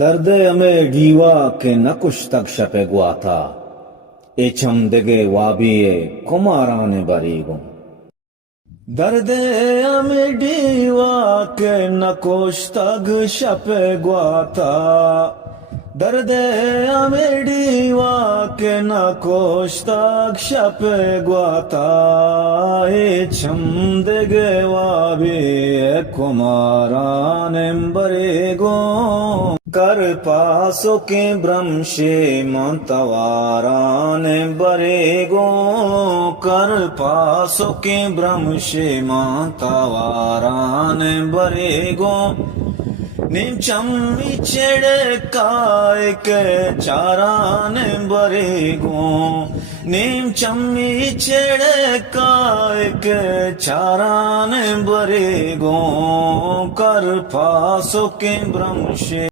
दर्द हमें ढीवा के न कुछ तक शपे गुआता ए छम देगे वाबिए कुमाराने बरीगो दर्द हमें ढीवा के न कुछ तक शपे गुआता दर्द हमें ढीवा के न कुछ तक शपे गुआता ए छम देगे वाबिए कुमाराने बरीगो कर पासो के ब्रह्मशे मंतवाराने बरेगो कर पासो के ब्रह्मशे मंतवाराने बरेगो निचम चेड़े काय के चाराने बरेगो निचम चेड़े काय के चाराने बरेगो कर पासो के ब्रह्मशे